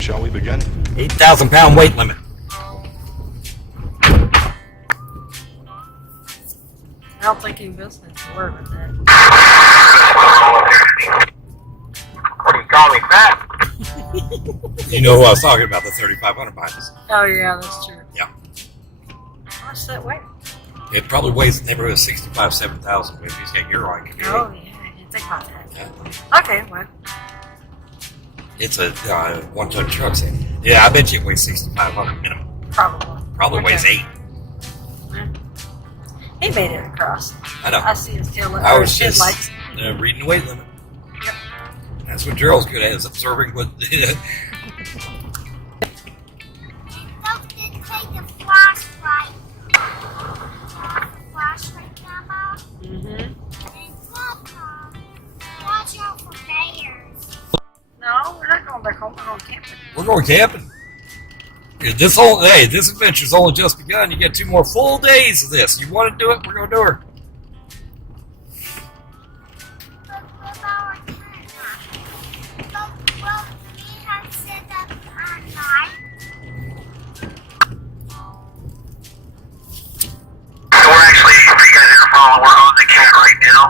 Shall we begin? 8,000 pound weight limit. I don't think any business to worry about that. What do you call me, fat? You know who I was talking about, the 3,500 pounds. Oh yeah, that's true. Yeah. What's that weight? It probably weighs in the neighborhood of 65, 7,000 if he's got urine community. Oh yeah, I didn't think about that. Yeah. Okay, well. It's a 1-ton truck. So yeah, I bet you it weighs 6,500 minimum. Probably Okay. weighs 8. Yeah. He made it across. I know. I see his tail light. I was his just lights. reading the weight limit. Yep. That's what Gerald's good at, is observing what. Folks did take the flashlight. Flashlight, Mama. Mm-hmm. And Papa, watch out for bears. No, we're not going back home. We're going camping. We're going camping. This adventure's only just begun. You get 2 more full days of this. You want to do it? We're going to do her. But what about our tent? Well, we have set up online. We're actually, for you guys that are following, we're on the cat right now.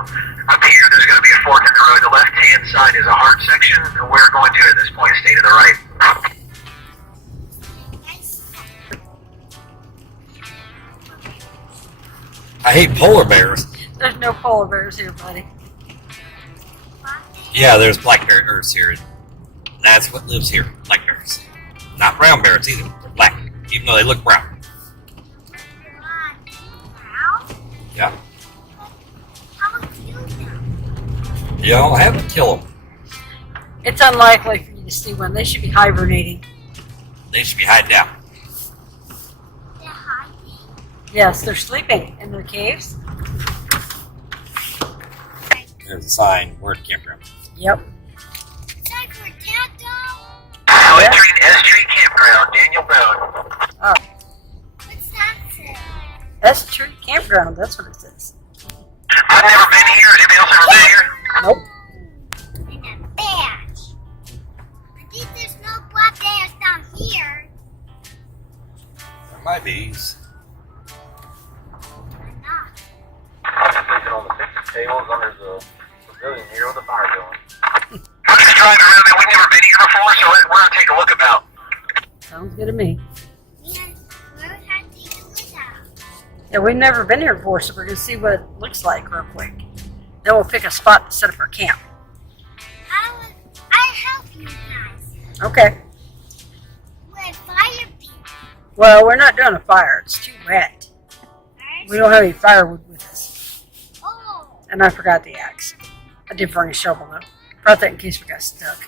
Up here, there's going to be a fork in the road. The left-hand side is a hard section, and we're going to, at this point, stay to the right. I hate polar bears. There's no polar bears here, buddy. Yeah, there's black bears here. That's what lives here, black bears. Not brown bears either. They're black, even though they look brown. Yeah. How would you know? You don't have to kill them. It's unlikely for you to see one. They should be hibernating. They should be hiding out. They're hiding. Yes, they're sleeping in their caves. There's a sign. We're at campground. Yep. Is that for Dad, though? Entering S Tree Campground, Daniel Bone. Oh, What's that say? that's a tree campground. That's what it says. I've never been here. Has anybody else ever been here? Nope. And a badge. I think there's no black bears down here. There might be. Or not. Sleeping on the picnic tables under the pavilion here with the fire going. We're just driving around there. We've never been here before, so we're going to take a look about. Sounds good to me. And we're going to take a look at. Yeah, we've never been here before, so we're going to see what it looks like real quick. Then we'll pick a spot to set up our camp. I help you guys. Okay. With fire people. Well, we're not doing a fire. It's too wet. We don't have any firewood with us. Oh. And I forgot the axe. I did bring a shovel, though. Brought that in case we got stuck.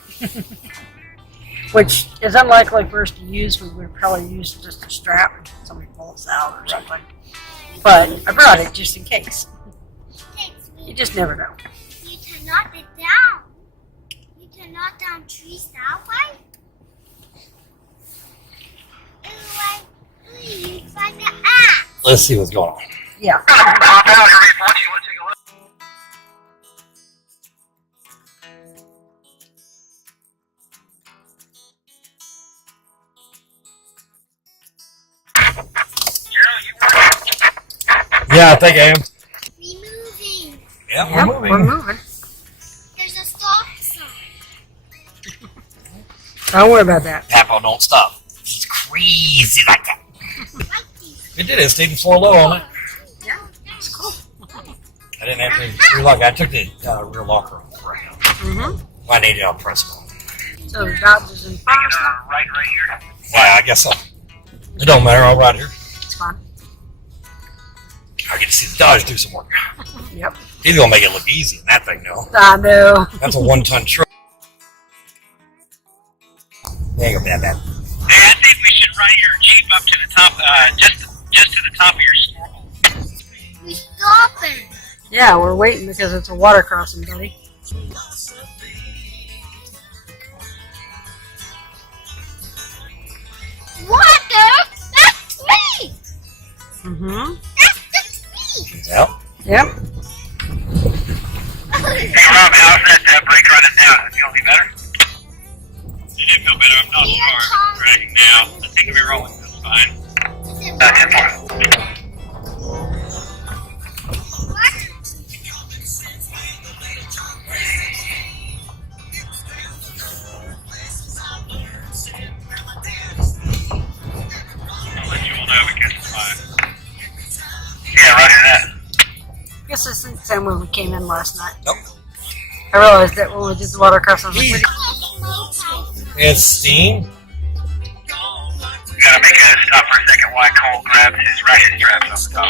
Which is unlikely for us to use. We would probably use just a strap if somebody pulls us out or something. But I brought it just in case. You just never know. You can knock it down. You can knock down trees that way. Anyway, you find the axe. Let's see what's going on. Yeah. Pop out every once you want to take a look. Yeah, I think I am. We moving. Yeah, Yep, we're moving. We're moving. There's a stop sign. Don't worry about that. Papo, don't stop. It's crazy like that. Like these. It did. It stayed in floor low on it. Yeah, it's cool. I didn't have to rear lock. I took the rear locker off right now. Mm-hmm. I needed to press it on. So the Dodge is in front of us now. Right here. Yeah, I guess so. It don't matter. I'll ride here. It's fine. I get to see the Dodge do some work. Yep. He's gonna make it look easy in that thing, no. I know. That's a 1-ton truck. There you go, bad. Hey, I think we should run your Jeep up to the top, just to the top of your snorkel. We stopping. Yeah, we're waiting because it's a water crossing, buddy. Water? That's me. Mm-hmm. That's the tree. Yep. Yep. Hey, Rob, how's that brake running down? Is it feeling any better? did feel better. I'm not sure right now. I think if you're rolling, it's fine. 10-4. I'll let you all know because it's fine. Yeah, roger that. I guess it's the same when we came in last night. Nope. I realized that when we did the watercress, I was like, It's steam. Gotta make a stop for a second while Cole grabs his ratchet straps on the top.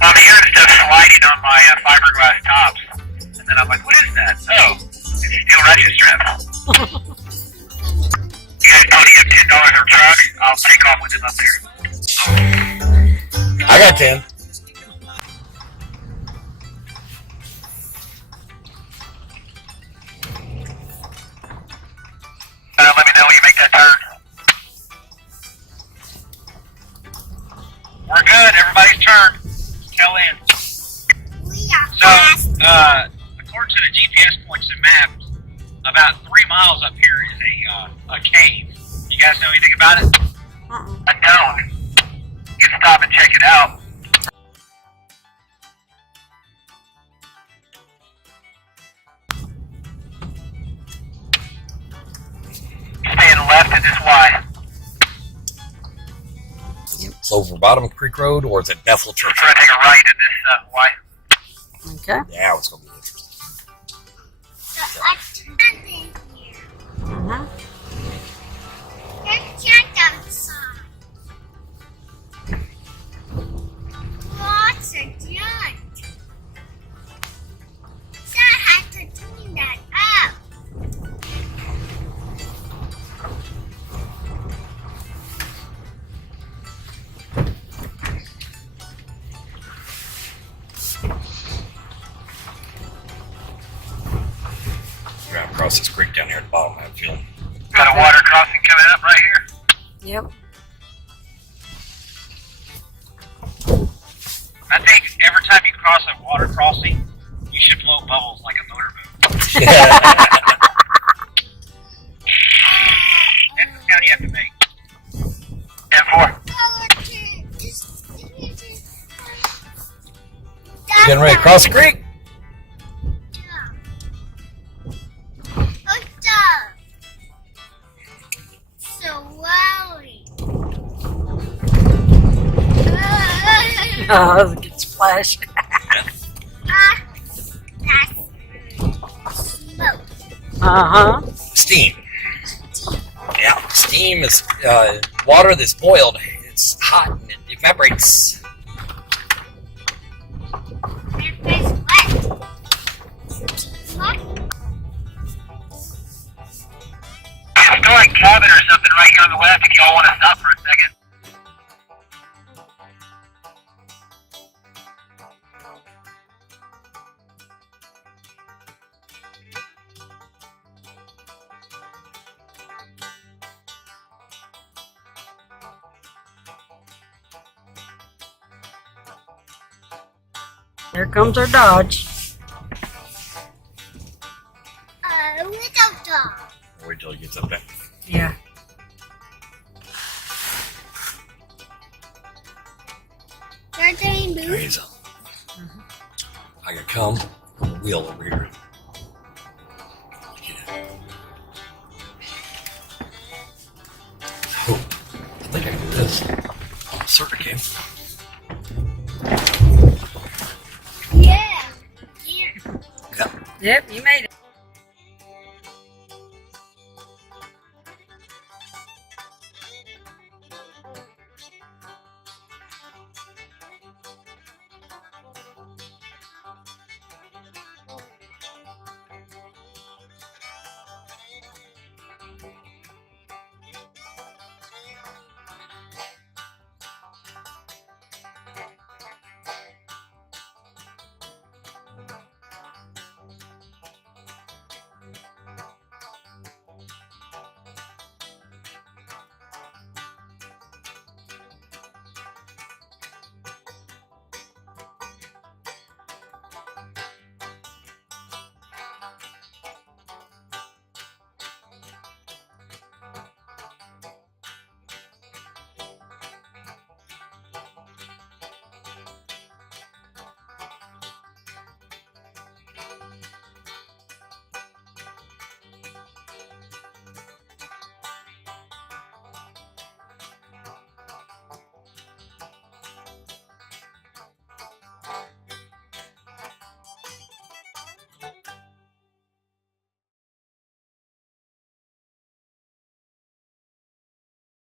I'm hearing stuff sliding on my fiberglass tops. And then I'm like, what is that? Oh, it's steel ratchet straps. You guys pony up $10 per truck? I'll take off with him up there. I got 10. Let me know when you make that turn. We're good. Everybody's turn. Tell in. We are So, fast. according to the GPS points and maps, about 3 miles up here is a cave. You guys know anything about it? I don't. You can stop and check it out. Staying left at this Y. It's over Bottom Creek Road, or is it Bethel Church? Try to take a right at this Y. okay. Yeah, it's gonna be interesting. So I turned in here. Uh-huh. There's junk outside. Lots of junk. So I have to clean that up. We're gonna cross this creek down here at the bottom, I'm feeling. Got a water crossing coming up right here. Yep. I think every time you cross a water crossing, you should blow bubbles like a motorboat. That's the sound you have to make. 10-4. Getting ready to cross the creek? Oh, that was a good splash. That's smoke. Uh-huh. Steam. Yeah, steam is water that's boiled. It's hot and it evaporates. It is wet. Historic cabin or something right here on the left if y'all want to stop for a second. There comes our Dodge. Little dog. Wait till he gets up there. Yeah. Thirteen There boots. he's up. I can come on the wheel over here. Yeah. Oh, I think I can do this. I'm certain I can. Yeah. Yeah. Yep. Yep, you made it.